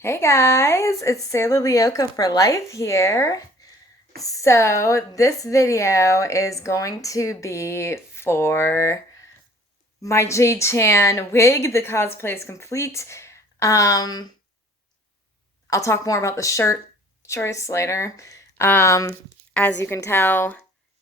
Hey guys, it's Sailor Leoka for Life here. So, this video is going to be for my Jade Chan wig. The cosplay is complete. Um, I'll talk more about the shirt choice later. Um, as you can tell,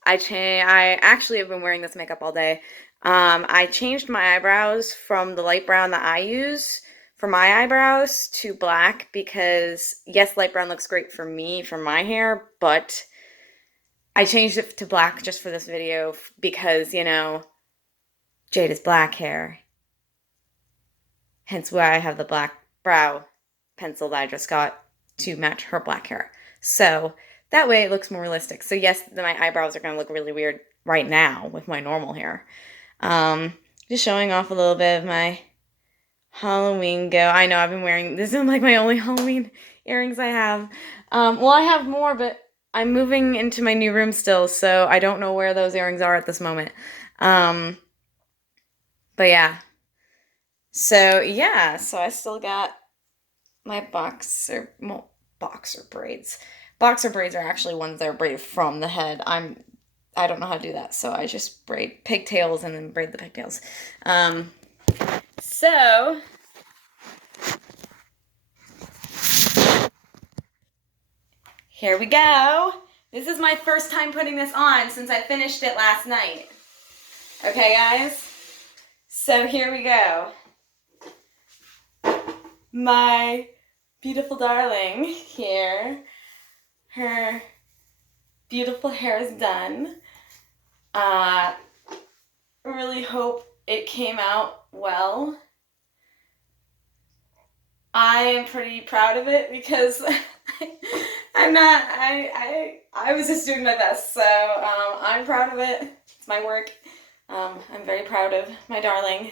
I actually have been wearing this makeup all day. I changed my eyebrows from the light brown that I use for my eyebrows to black because, yes, light brown looks great for me, for my hair, but I changed it to black just for this video because, Jade is black hair. Hence why I have the black brow pencil that I just got to match her black hair. So that way it looks more realistic. So yes, my eyebrows are going to look really weird right now with my normal hair. Um, just showing off a little bit of my Halloween go. I know I've been wearing, this is like my only Halloween earrings I have. Well, I have more, but I'm moving into my new room still, so I don't know where those earrings are at this moment. Um, but yeah. So I still got my boxer braids. Boxer braids are actually ones that are braided from the head. I don't know how to do that, so I just braid pigtails and then braid the pigtails. So here we go. This is my first time putting this on since I finished it last night. Okay, guys? So here we go. My beautiful darling here. Her beautiful hair is done. Really hope it came out well. I am pretty proud of it because I was just doing my best, so I'm proud of it. It's my work. I'm very proud of my darling.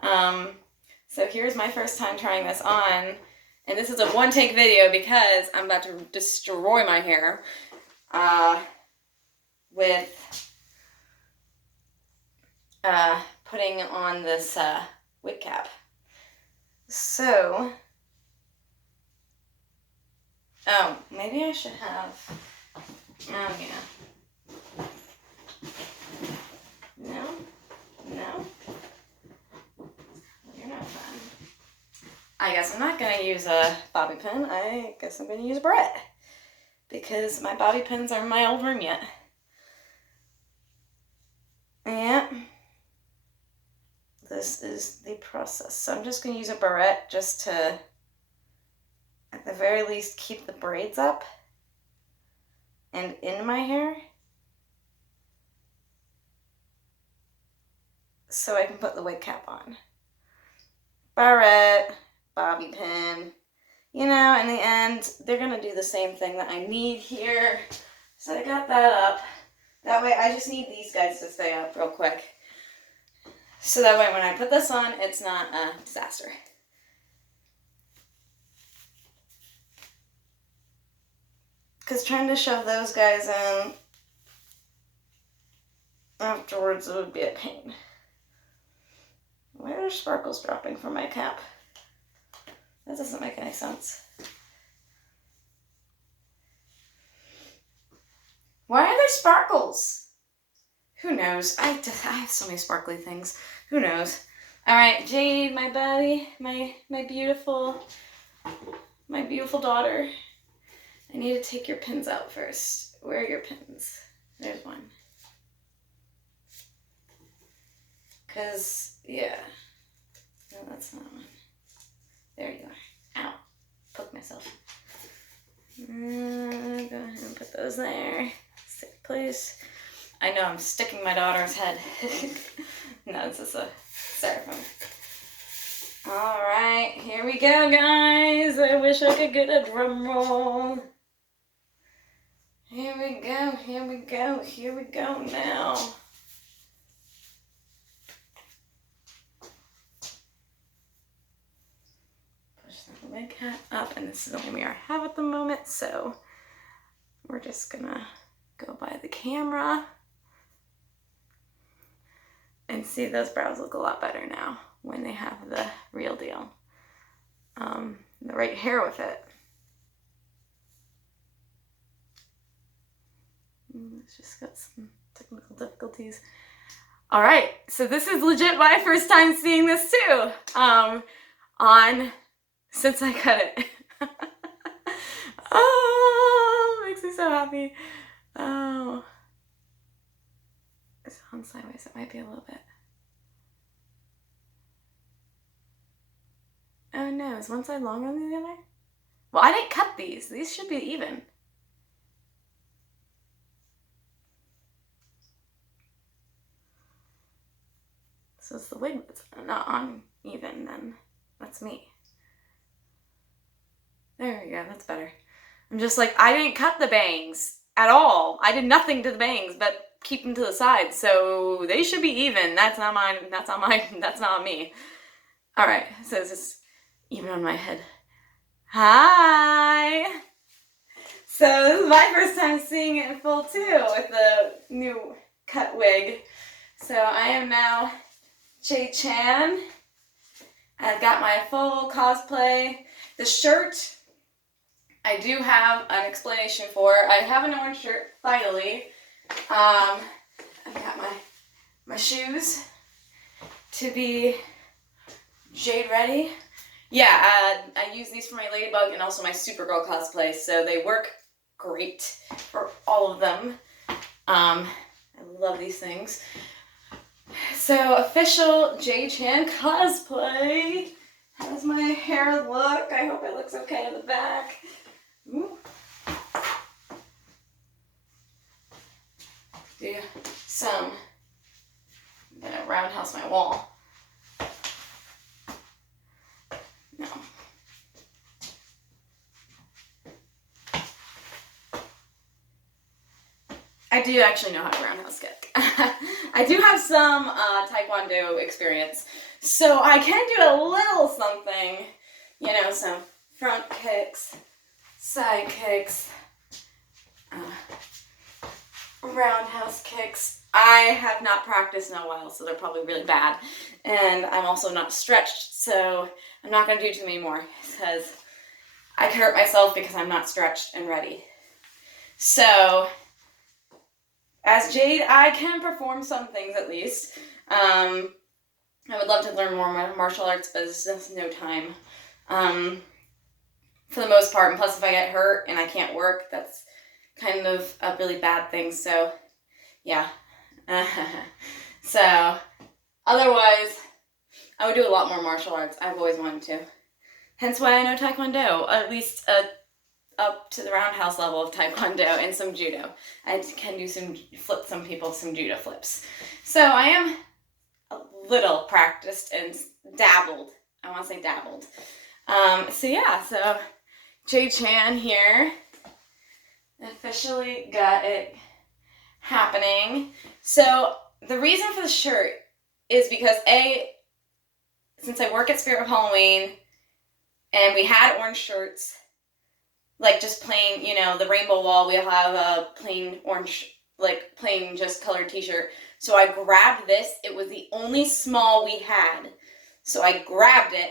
So here's my first time trying this on, and this is a one-take video because I'm about to destroy my hair with putting on this wig cap. So, oh, maybe I should have, oh yeah. No? No? You're not fun. I guess I'm not going to use a bobby pin. I guess I'm going to use a barrette because my bobby pins are in my old room yet. Yeah. This is the process. So I'm just going to use a barrette just to, at the very least, keep the braids up and in my hair so I can put the wig cap on. Barrette, bobby pin. You know, in the end, they're going to do the same thing that I need here. So I got that up. That way, I just need these guys to stay up real quick. So that way, when I put this on, it's not a disaster. Because trying to shove those guys in afterwards would be a pain. Where are sparkles dropping from my cap? That doesn't make any sense. Why are there sparkles? Who knows? I have so many sparkly things. Who knows? All right, Jade, my buddy, my beautiful daughter. I need to take your pins out first. Where are your pins? There's one. Because, yeah. No, that's not one. There you are. Ow. Poke myself. Go ahead and put those there. Safe place. I know I'm sticking my daughter's head. No, this is a styrofoam. Alright, here we go, guys. I wish I could get a drum roll. Here we go, here we go, here we go now. Push that wig hat up, and this is the only mirror I have at the moment, so we're just gonna go by the camera and see those brows look a lot better now when they have the real deal. the right hair with it. It's just got some technical difficulties. All right, so this is legit my first time seeing this too. Since I cut it. Oh, makes me so happy. Oh, it's on sideways. It might be a little bit. Oh no, is one side longer than the other? Well, I didn't cut these. These should be even. So it's the wig that's not uneven, then that's me. There we go, that's better. I'm just like, I didn't cut the bangs at all. I did nothing to the bangs but keep them to the side, so they should be even. That's not mine, that's not mine, that's not me. All right, so it's just even on my head. Hi! So this is my first time seeing it in full too, with the new cut wig. So I am now Jade Chan. I've got my full cosplay. The shirt, I do have an explanation for. I have an orange shirt, finally. I've got my shoes to be Jade ready. Yeah, I use these for my Ladybug and also my Supergirl cosplay, so they work great for all of them. I love these things. So, official Jade Chan Cosplay. How does my hair look? I hope it looks okay in the back. Ooh. Do some, I'm gonna roundhouse my wall. No. I do actually know how to roundhouse kick. I do have some Taekwondo experience, so I can do a little something, you know, some front kicks, side kicks, roundhouse kicks. I have not practiced in a while, so they're probably really bad, and I'm also not stretched, so I'm not going to do too many more, because I could hurt myself because I'm not stretched and ready. So, as Jade, I can perform some things at least. I would love to learn more martial arts, but it's just no time. For the most part, and plus if I get hurt and I can't work, that's kind of a really bad thing, so yeah. So, otherwise, I would do a lot more martial arts. I've always wanted to. Hence why I know Taekwondo, at least up to the roundhouse level of Taekwondo and some judo. I can do flip some people some judo flips. So I am a little practiced and dabbled. I want to say dabbled. So yeah, so Jade Chan here. Officially got it happening. So the reason for the shirt is because since I work at Spirit of Halloween and we had orange shirts, like just plain, you know, the rainbow wall, we'll have a plain orange, like plain just colored t-shirt. So I grabbed this. It was the only small we had. So I grabbed it.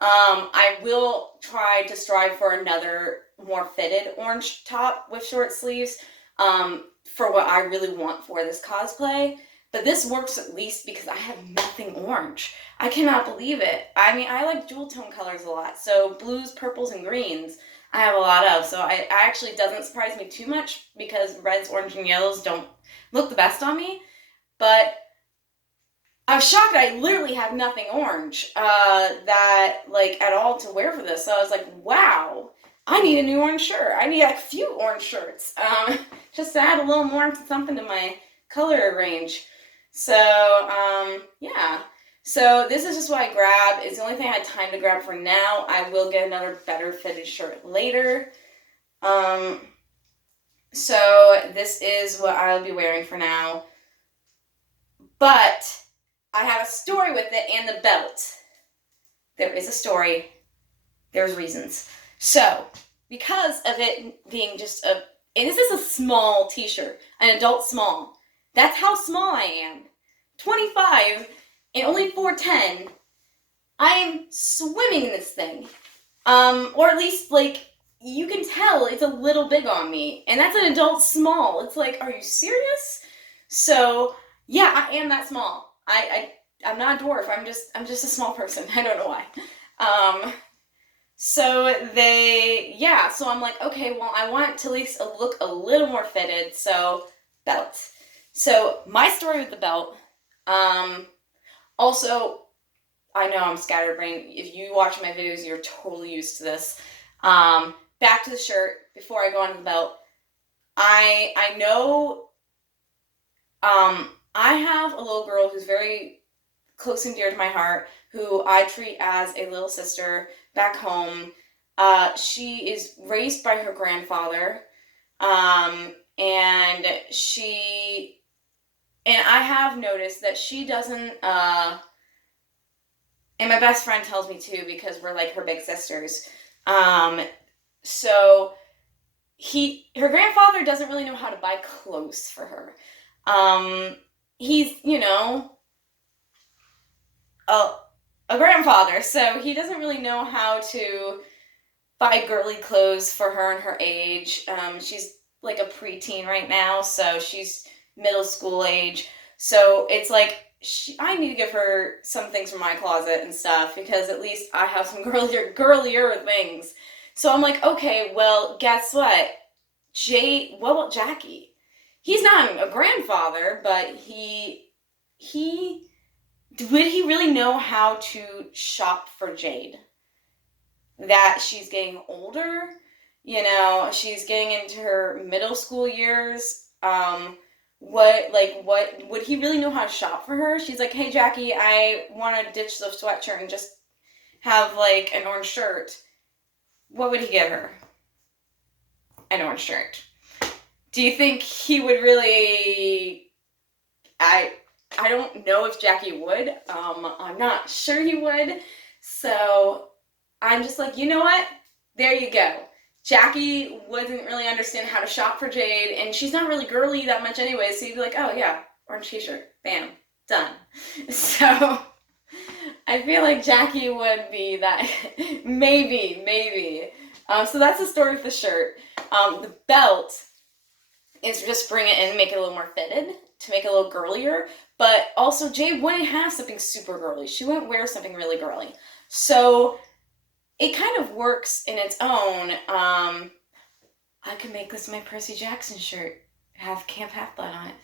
I will try to strive for another more fitted orange top with short sleeves for what I really want for this cosplay. But this works at least because I have nothing orange. I cannot believe it. I mean, I like jewel tone colors a lot. So blues, purples, and greens I have a lot of. So I actually doesn't surprise me too much because reds, orange, and yellows don't look the best on me. But I was shocked I literally have nothing orange that, like, at all to wear for this. So I was like, wow, I need a new orange shirt. I need a few orange shirts just to add a little more something to my color range. So, yeah. So this is just what I grabbed. It's the only thing I had time to grab for now. I will get another better fitted shirt later. So this is what I'll be wearing for now. But I have a story with it and the belt. There is a story. There's reasons. So, because of it being just and this is a small t-shirt, an adult small. That's how small I am. 25 and only 4'10". I am swimming in this thing. Or at least, like, you can tell it's a little big on me. And that's an adult small. It's like, are you serious? So, yeah, I am that small. I'm not a dwarf. I'm just a small person. I don't know why. Um, so I'm like, okay, well, I want to at least look a little more fitted, so belt. So my story with the belt, also, I know I'm scatterbrained. If you watch my videos, you're totally used to this. Back to the shirt, before I go on to the belt, I know, I have a little girl who's very close and dear to my heart, who I treat as a little sister back home. She is raised by her grandfather, and I have noticed that she doesn't, and my best friend tells me too, because we're like her big sisters. So her grandfather doesn't really know how to buy clothes for her. He's, a grandfather, so he doesn't really know how to buy girly clothes for her and her age. She's like a preteen right now, so she's middle school age. So it's like, I need to give her some things from my closet and stuff, because at least I have some girlier things. So I'm like, okay, well, guess what? What about Jackie? He's not a grandfather, but would he really know how to shop for Jade? That she's getting older, she's getting into her middle school years. What would he really know how to shop for her? She's like, hey Jackie, I want to ditch the sweatshirt and just have like an orange shirt. What would he give her? An orange shirt. Do you think he would really? I don't know if Jackie would. I'm not sure he would. So I'm just like, you know what? There you go. Jackie wouldn't really understand how to shop for Jade, and she's not really girly that much anyway, so you'd be like, oh yeah, orange t-shirt, bam, done. So I feel like Jackie would be that, maybe. So that's the story with the shirt. The belt is just bring it in, make it a little more fitted, to make it a little girlier, but also Jade wouldn't have something super girly. She wouldn't wear something really girly. So it kind of works in its own. I could make this my Percy Jackson shirt. Have Camp Half-Blood on it.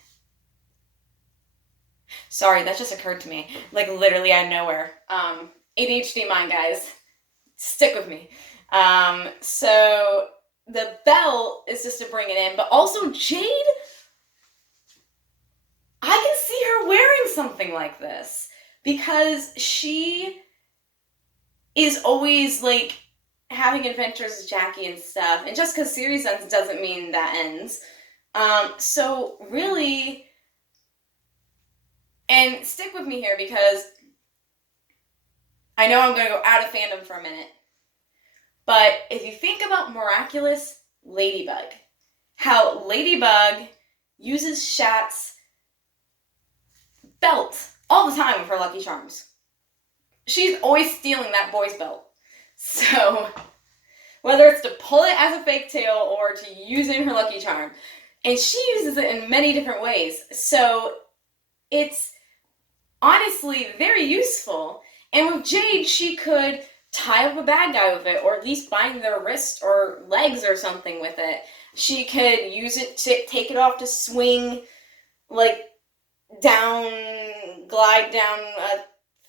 Sorry, that just occurred to me. Like, literally out of nowhere. ADHD mind, guys. Stick with me. So the belt is just to bring it in, but also Jade, I can see her wearing something like this, because she is always like having adventures with Jackie and stuff, and just because series ends doesn't mean that ends. So really, and stick with me here, because I know I'm going to go out of fandom for a minute, but if you think about Miraculous Ladybug, how Ladybug uses Shat's belt all the time with her Lucky Charms. She's always stealing that boy's belt. So whether it's to pull it as a fake tail or to use it in her Lucky Charm, and she uses it in many different ways. So it's honestly very useful. And with Jade, she could tie up a bad guy with it, or at least bind their wrist or legs or something with it. She could use it to take it off to swing, like, glide down a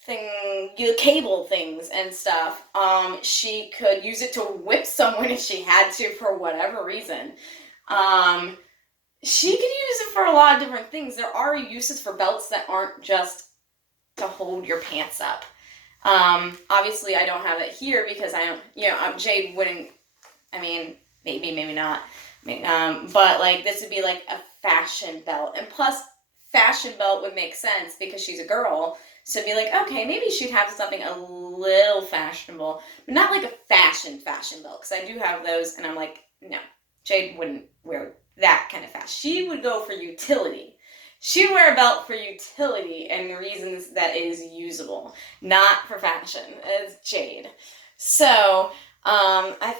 thing, cable things and stuff. She could use it to whip someone if she had to for whatever reason. She could use it for a lot of different things. There are uses for belts that aren't just to hold your pants up. Obviously I don't have it here because I don't, Jade wouldn't, maybe not. But like, this would be like a fashion belt. And plus, fashion belt would make sense because she's a girl. So it'd be like, okay, maybe she'd have something a little fashionable, but not like a fashion belt. Because I do have those, and I'm like, no, Jade wouldn't wear that kind of fashion. She would go for utility. She'd wear a belt for utility and reasons that it is usable, not for fashion, as Jade. So,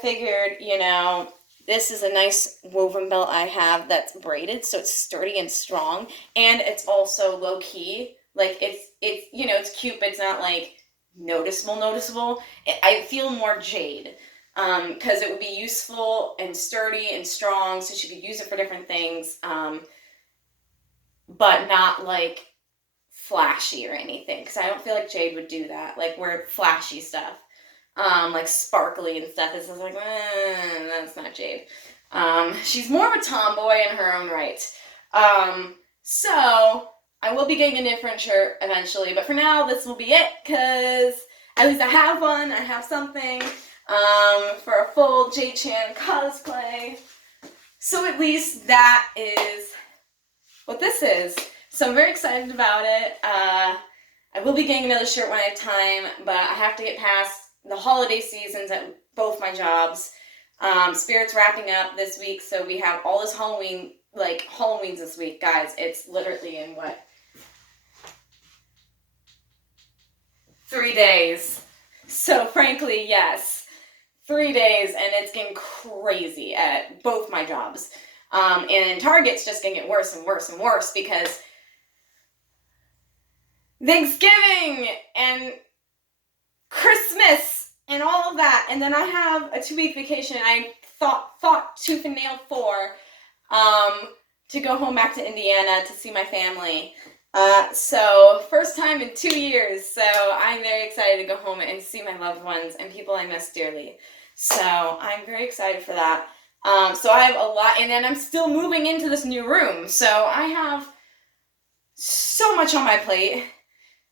figured, you know, this is a nice woven belt I have that's braided, so it's sturdy and strong, and it's also low key. Like it's you know, it's cute, but it's not like noticeable. I feel more Jade, because it would be useful and sturdy and strong, so she could use it for different things, but not like flashy or anything, because I don't feel like Jade would do that, like wear flashy stuff, like sparkly and stuff. It's just like, that's not Jade. She's more of a tomboy in her own right. So I will be getting a different shirt eventually, but for now, this will be it, because at least I have one, I have something, for a full Jade Chan cosplay. So at least that is what this is. So I'm very excited about it. I will be getting another shirt when I have time, but I have to get past the holiday seasons at both my jobs. Spirit's wrapping up this week, so we have all this Halloween, like Halloweens this week, guys. It's literally in what? 3 days. So frankly, yes, 3 days, and it's getting crazy at both my jobs. And Target's just gonna get worse and worse and worse, because Thanksgiving and Christmas and all of that, and then I have a 2-week vacation I fought tooth and nail for, to go home back to Indiana to see my family. So first time in 2 years, so I'm very excited to go home and see my loved ones and people I miss dearly. So I'm very excited for that. So I have a lot, and then I'm still moving into this new room, so I have so much on my plate.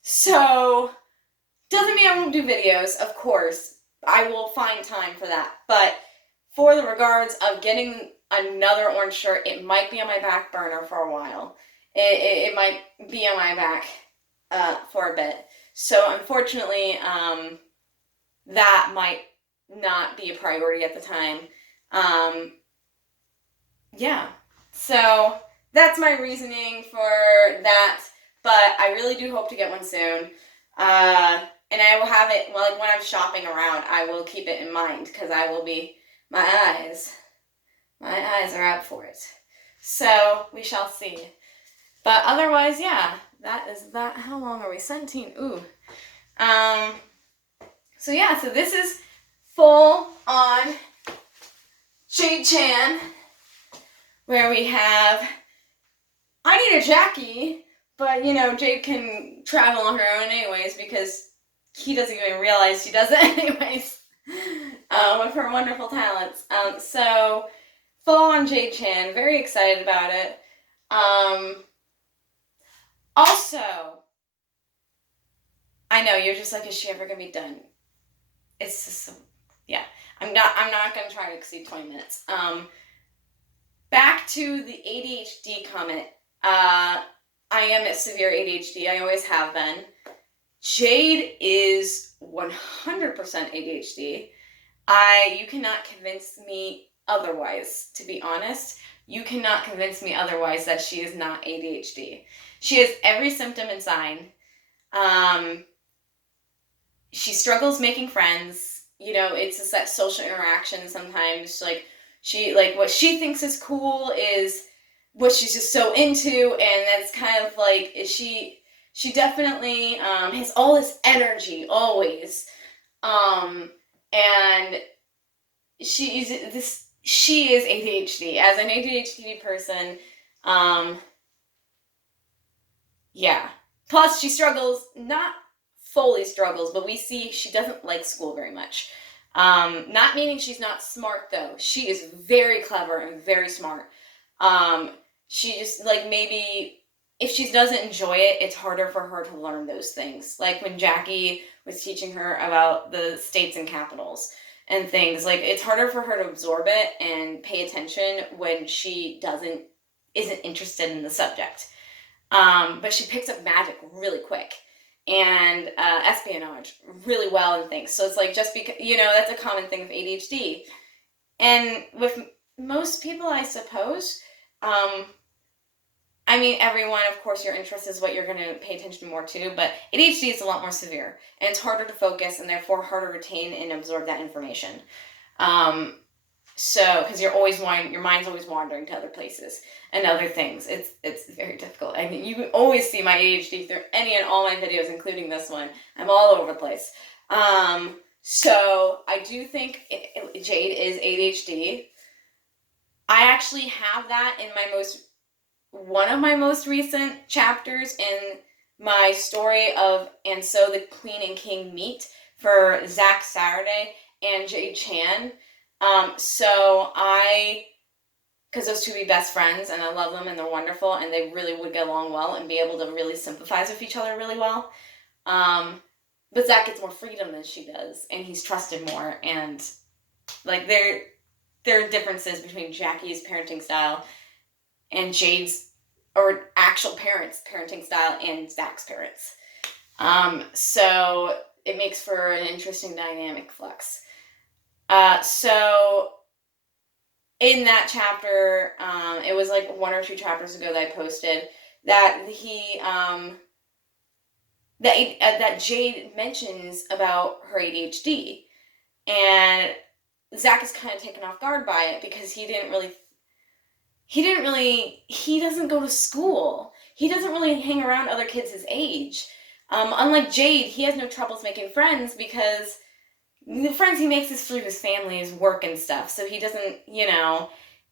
So doesn't mean I won't do videos, of course. I will find time for that. But for the regards of getting another orange shirt, it might be on my back burner for a while. It might be on my back for a bit. So unfortunately, that might not be a priority at the time. Yeah. So that's my reasoning for that. But I really do hope to get one soon. And I will have it, well, like when I'm shopping around, I will keep it in mind, because I will be, my eyes are out for it. So we shall see. But otherwise, yeah, that is that. How long are we? 17. Ooh. So yeah, so this is full on Jade Chan, where we have, I need a Jackie, but you know, Jade can travel on her own anyways, because he doesn't even realize she does it anyways, with her wonderful talents. So full on Jade Chan, very excited about it. Also, I know you're just like, is she ever gonna be done? It's just so, yeah. I'm not gonna try to exceed 20 minutes. Back to the ADHD comment. I am at severe ADHD. I always have been. Jade is 100% ADHD. You cannot convince me otherwise, to be honest. You cannot convince me otherwise that she is not ADHD. She has every symptom and sign. She struggles making friends. You know, it's just that social interaction sometimes. Like, what she thinks is cool is what she's just so into, and that's kind of like, she definitely has all this energy always, and she is ADHD. As an ADHD person, yeah. Plus, she struggles, not fully struggles, but we see she doesn't like school very much. Not meaning she's not smart, though. She is very clever and very smart. She just, like, maybe if she doesn't enjoy it, it's harder for her to learn those things. Like when Jackie was teaching her about the states and capitals and things, like, it's harder for her to absorb it and pay attention when she isn't interested in the subject. But she picks up magic really quick, and espionage really well and things. So it's like, just because, you know, that's a common thing with ADHD. And with most people, I suppose, I mean, everyone, of course, your interest is what you're going to pay attention more to, but ADHD is a lot more severe, and it's harder to focus, and therefore harder to retain and absorb that information. So, because your mind's always wandering to other places and other things. It's very difficult. I mean, you can always see my ADHD through any and all my videos, including this one. I'm all over the place. So I do think Jade is ADHD. I actually have that in one of my most recent chapters in my story of And So the Queen and King Meet for Zach Saturday and Jade Chan. Because those two be best friends and I love them and they're wonderful and they really would get along well and be able to really sympathize with each other really well. But Zach gets more freedom than she does and he's trusted more, and like there are differences between Jackie's parenting style and Jade's, or actual parents' parenting style, and Zach's parents. So it makes for an interesting dynamic flux. So in that chapter, it was like 1 or 2 chapters ago that I posted that that Jade mentions about her ADHD, and Zach is kind of taken off guard by it because he doesn't go to school. He doesn't really hang around other kids his age. Unlike Jade, he has no troubles making friends because the friends he makes is through his family, his work and stuff. So he doesn't,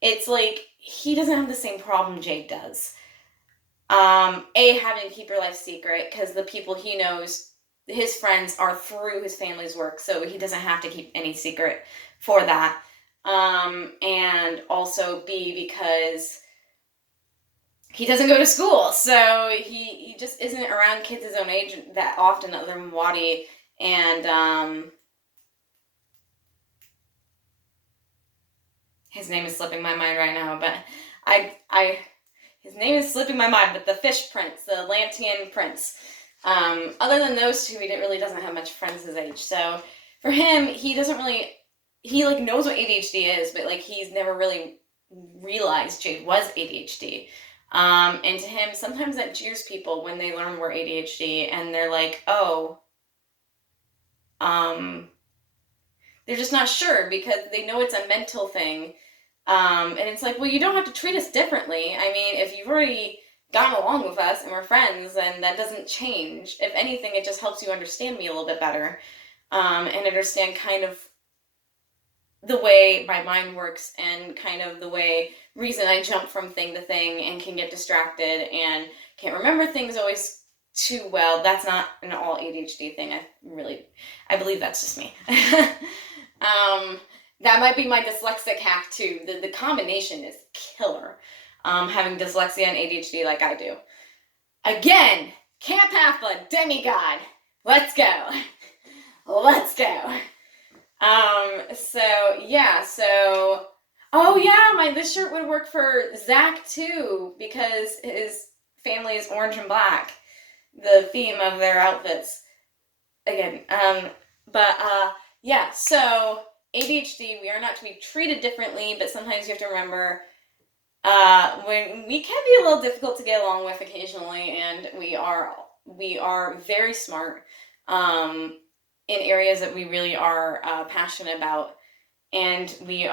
it's like he doesn't have the same problem Jade does. Having to keep your life secret because the people he knows, his friends, are through his family's work, so he doesn't have to keep any secret for that. And also B, because he doesn't go to school, so he just isn't around kids his own age that often other than Wadi and his name is slipping my mind right now, but his name is slipping my mind, but the fish prince, the Lantian prince. Other than those two, he really doesn't have much friends his age. So for him, he knows what ADHD is, but like he's never really realized Jade was ADHD. And to him, sometimes that jeers people when they learn we're ADHD and they're like, oh, they're just not sure because they know it's a mental thing. And it's like, well, you don't have to treat us differently. I mean, if you've already gotten along with us and we're friends, then that doesn't change. If anything, it just helps you understand me a little bit better, and understand kind of the way my mind works and kind of the reason I jump from thing to thing and can get distracted and can't remember things always too well. That's not an all ADHD thing. I believe that's just me. That might be my dyslexic hack too. The combination is killer. Having dyslexia and ADHD like I do. Again, Camp Half-Blood, Demigod. Let's go. Let's go. This shirt would work for Zach too because his family is orange and black. The theme of their outfits. Again, so ADHD, we are not to be treated differently, but sometimes you have to remember when we can be a little difficult to get along with occasionally, and we are very smart in areas that we really are passionate about, and we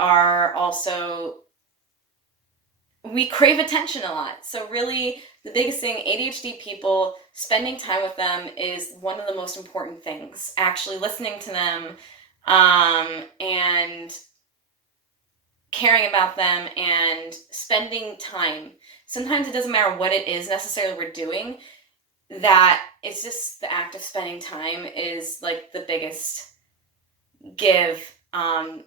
crave attention a lot. So really, the biggest thing, ADHD people, spending time with them is one of the most important things. Actually listening to them, and caring about them and spending time. Sometimes it doesn't matter what it is necessarily we're doing, that it's just the act of spending time is like the biggest give, the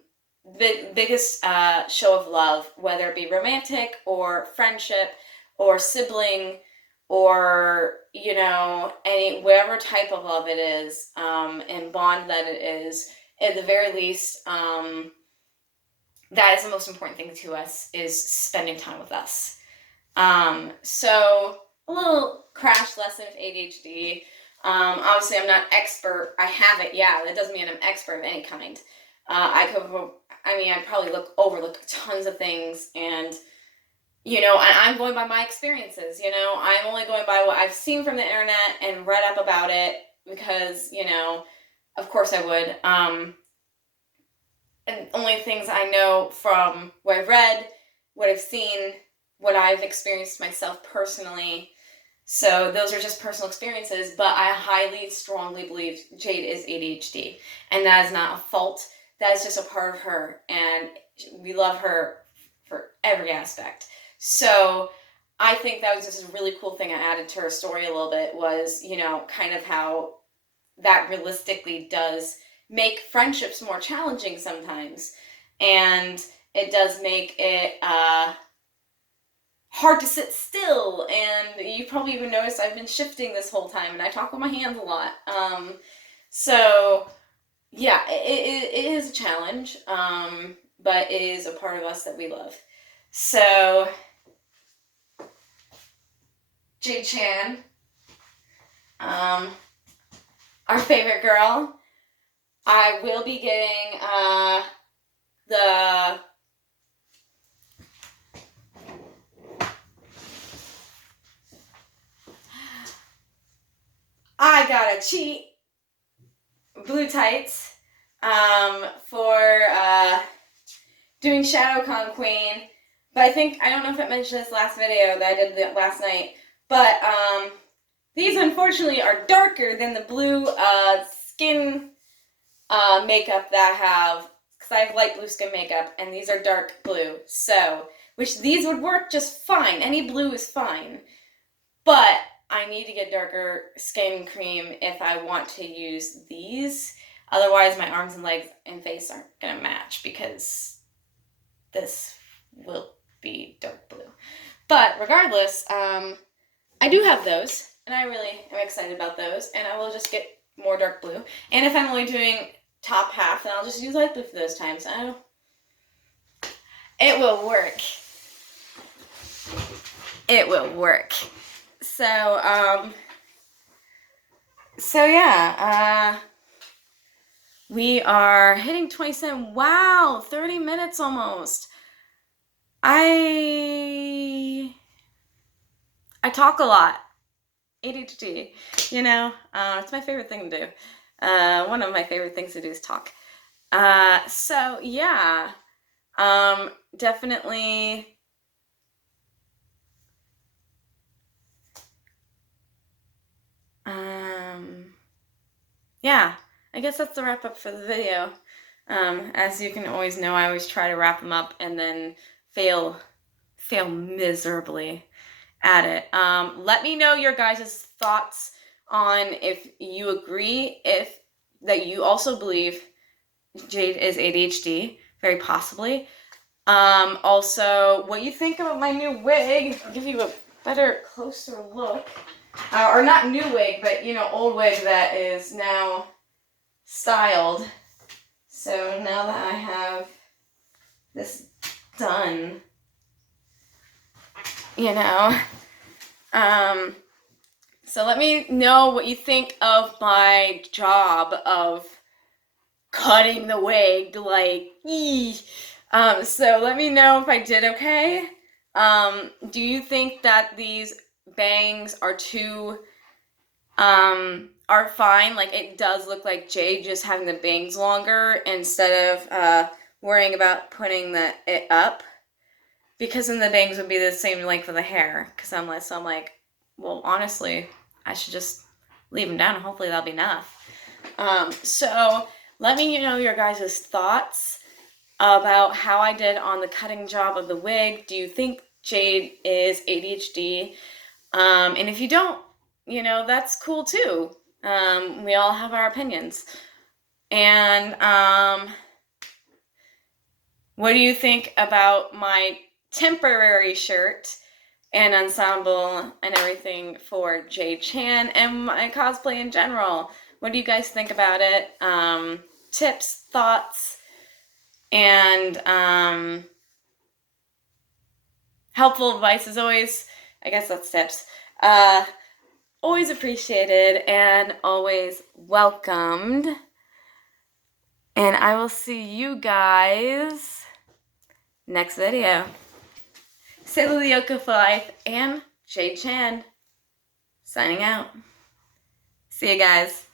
biggest show of love, whether it be romantic or friendship or sibling or whatever type of love it is, and bond that it is. At the very least, that is the most important thing to us, is spending time with us. So a little crash lesson with ADHD. Obviously, I'm not expert. I have it, yeah. That doesn't mean I'm expert of any kind. I probably overlook tons of things, and I'm going by my experiences. I'm only going by what I've seen from the internet and read up about it because, of course I would. and only things I know from what I've read, what I've seen, what I've experienced myself personally. So those are just personal experiences, but I highly, strongly believe Jade is ADHD. And that is not a fault. That is just a part of her. And we love her for every aspect. So I think that was just a really cool thing I added to her story a little bit was, you know, kind of how that realistically does make friendships more challenging sometimes. And it does make it hard to sit still. And you probably even noticed I've been shifting this whole time and I talk with my hands a lot. So yeah, it is a challenge, but it is a part of us that we love. So Jade Chan, our favorite girl, I will be getting the I gotta cheat blue tights for doing ShadowCon Queen. But I don't know if I mentioned this last video that I did last night, but these unfortunately are darker than the blue skin makeup that I have, because I have light blue skin makeup, and these are dark blue. So, which these would work just fine. Any blue is fine. But I need to get darker skin cream if I want to use these. Otherwise, my arms and legs and face aren't going to match because this will be dark blue. But regardless, I do have those, and I really am excited about those, and I will just get more dark blue. And if I'm only doing top half, then I'll just use light blue for those times. It will work. It will work. So yeah, we are hitting 27. Wow, 30 minutes almost. I talk a lot. ADHD, you know, it's my favorite thing to do. One of my favorite things to do is talk. So yeah, definitely. Yeah, I guess that's the wrap up for the video. As you can always know, I always try to wrap them up and then fail miserably at it. Let me know your guys' thoughts on if you agree that you also believe Jade is ADHD, very possibly. Also, what you think about my new wig. I'll give you a better, closer look. Or not new wig, but, you know, old wig that is now styled. So now that I have this done, you know, so let me know what you think of my job of cutting the wig, like, so let me know if I did okay. Do you think that these bangs are too, are fine? Like, it does look like Jade just having the bangs longer instead of, worrying about putting it up. Because then the bangs would be the same length of the hair. So I'm like, well, honestly, I should just leave them down and hopefully that'll be enough. So let me know your guys' thoughts about how I did on the cutting job of the wig. Do you think Jade is ADHD? And if you don't, you know, that's cool too. We all have our opinions. And what do you think about my temporary shirt and ensemble and everything for Jade Chan and my cosplay in general? What do you guys think about it? Tips, thoughts, and helpful advice as always. I guess that's tips. Always appreciated and always welcomed. And I will see you guys next video. Sailor Yoka for life and Jade Chan signing out. See you guys.